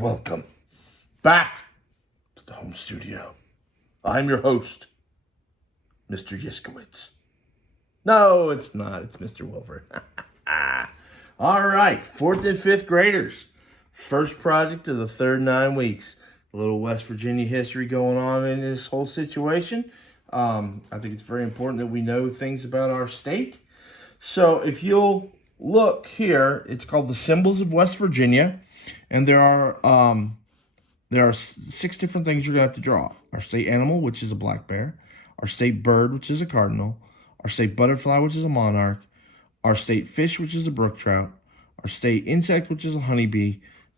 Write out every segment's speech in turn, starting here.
Welcome back to the home studio. I'm your host, Mr. Yiskowitz. No, it's not. It's Mr. Wilford. All right, 4th and 5th graders. First project of the third 9 weeks. A little West Virginia history going on in this whole situation. I think it's very important that we know things about our state. So if you'll look here, it's called the Symbols of West Virginia. And there are 6 different things you're going to have to draw. Our state animal, which is a black bear. Our state bird, which is a cardinal. Our state butterfly, which is a monarch. Our state fish, which is a brook trout. Our state insect, which is a honeybee.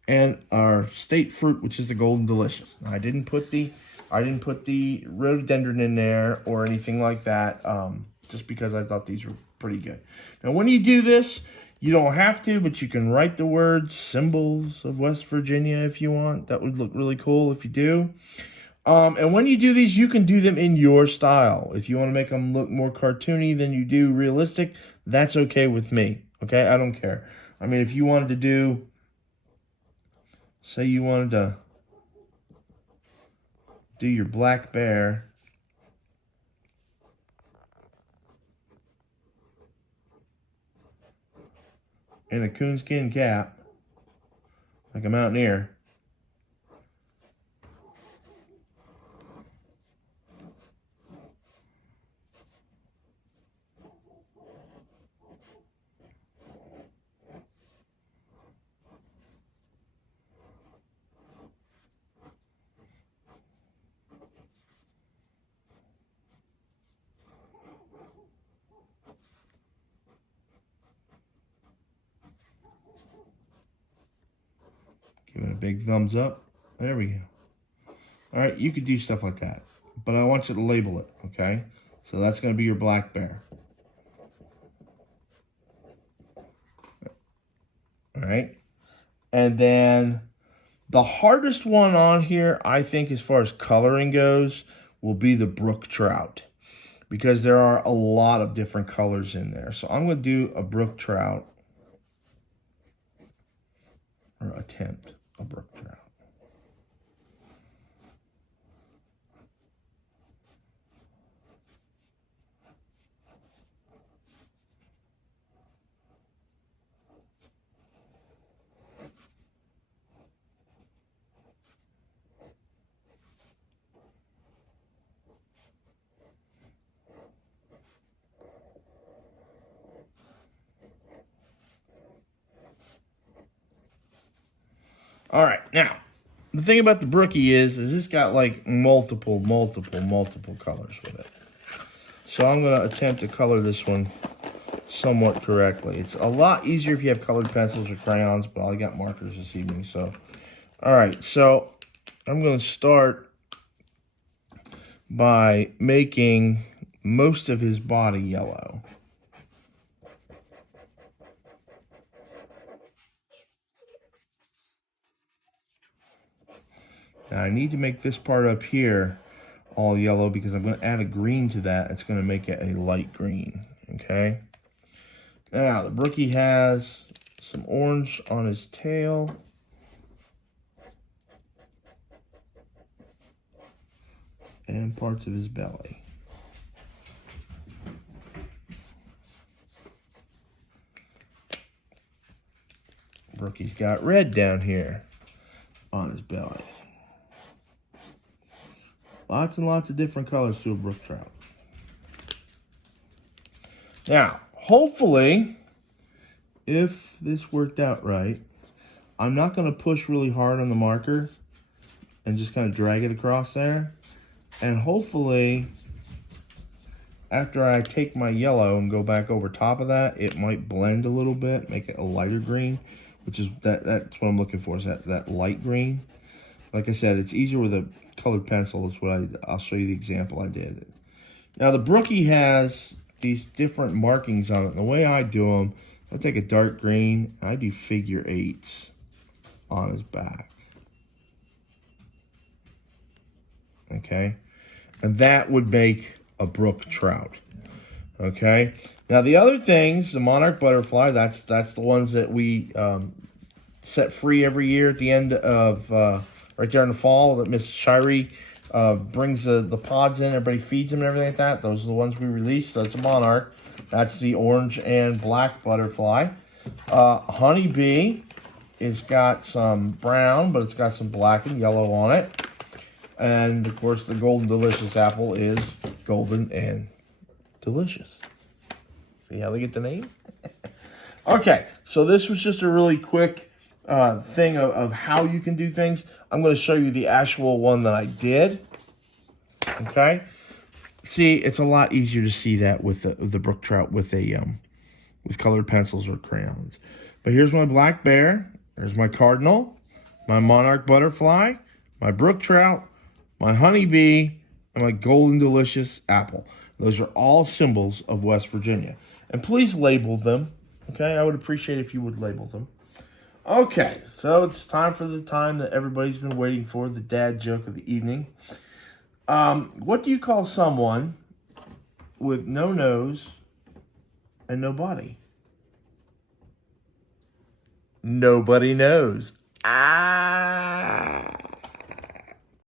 And our state fruit, which is the golden delicious. Now, I didn't put the rhododendron in there or anything like that, just because I thought these were pretty good. Now, when you do this, you don't have to, but you can write the words Symbols of West Virginia if you want. That would look really cool if you do. And when you do these, you can do them in your style. If you want to make them look more cartoony than you do realistic, that's okay with me. Okay, I don't care. I mean, if you wanted to do, say you wanted to do your black bear in a coonskin cap, like a mountaineer, give it a big thumbs up. There we go. All right, you could do stuff like that, but I want you to label it, okay? So that's going to be your black bear. All right, and then the hardest one on here, I think, as far as coloring goes, will be the brook trout, because there are a lot of different colors in there. So I'm going to do a brook trout, or attempt a brook trout. All right, now, the thing about the brookie is it's got like multiple colors with it. So I'm going to attempt to color this one somewhat correctly. It's a lot easier if you have colored pencils or crayons, but I got markers this evening. So, all right, so I'm going to start by making most of his body yellow. Now I need to make this part up here all yellow because I'm going to add a green to that. It's going to make it a light green, okay? Now, the brookie has some orange on his tail. And parts of his belly. Brookie's got red down here on his belly. Lots and lots of different colors to a brook trout. Now, hopefully, if this worked out right, I'm not going to push really hard on the marker and just kind of drag it across there. And hopefully, after I take my yellow and go back over top of that, it might blend a little bit, make it a lighter green, which is that's what I'm looking for, is that light green. Like I said, it's easier with a colored pencil. That's what I'll show you the example I did. Now, the brookie has these different markings on it. And the way I do them, I take a dark green, and I do figure 8s on his back. Okay? And that would make a brook trout. Okay? Now, the other things, the monarch butterfly, that's the ones that we set free every year at the end of, right there in the fall, that Miss Shirey brings the pods in. Everybody feeds them and everything like that. Those are the ones we released. That's a monarch. That's the orange and black butterfly. Honeybee is got some brown, but it's got some black and yellow on it. And, of course, the Golden Delicious apple is golden and delicious. See how they get the name? Okay, so this was just a really quick thing of how you can do things. I'm going to show you the actual one that I did. Okay? See, it's a lot easier to see that with the brook trout with with colored pencils or crayons. But here's my black bear. There's my cardinal, my monarch butterfly, my brook trout, my honeybee, and my golden delicious apple. Those are all symbols of West Virginia. And please label them. Okay, I would appreciate if you would label them. Okay, so it's time for the time that everybody's been waiting for, the dad joke of the evening. What do you call someone with no nose and no body? Nobody knows. Ah!